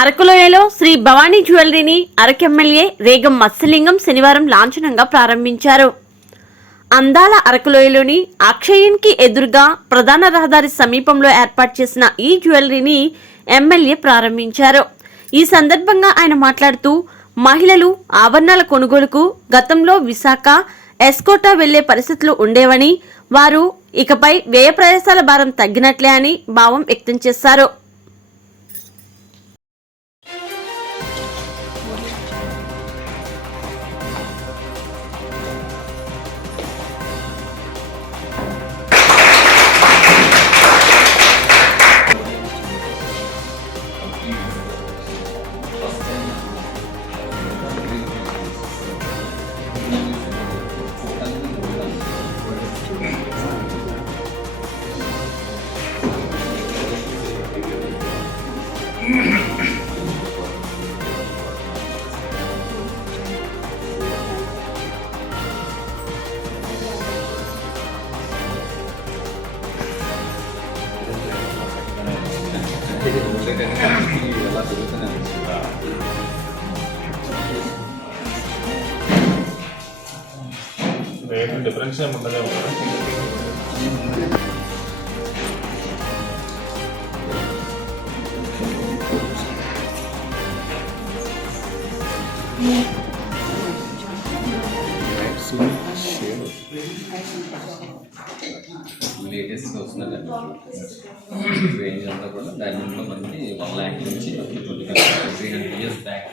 అరకులోయలో Shri Bhavani జ్యువెలరీని Araku MLA Regam Matsyalingam శనివారం లాంఛనంగా ప్రారంభించారు. అందాల అరకులోయలోని అక్షయన్కి ఎదురుగా ప్రధాన రహదారి సమీపంలో ఏర్పాటు చేసిన ఈ జ్యువెలరీని ఎమ్మెల్యే ప్రారంభించారు. ఈ సందర్భంగా ఆయన మాట్లాడుతూ, మహిళలు ఆభరణాల కొనుగోలుకు గతంలో విశాఖ, ఎస్కోటా వెళ్లే పరిస్థితులు ఉండేవని, వారు ఇకపై వ్యయ ప్రయాసాల భారం తగ్గినట్లే అని భావం వ్యక్తం చేశారు. డిఫరెన్స్ ఏముంటుంది లేటెస్ట్ వస్తున్నది రేంజ్ అంతా కూడా డైమండ్లో మనకి 1 lakh నుంచి 300 years బ్యాక్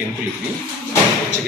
కెంపుల్ ఇవి వచ్చి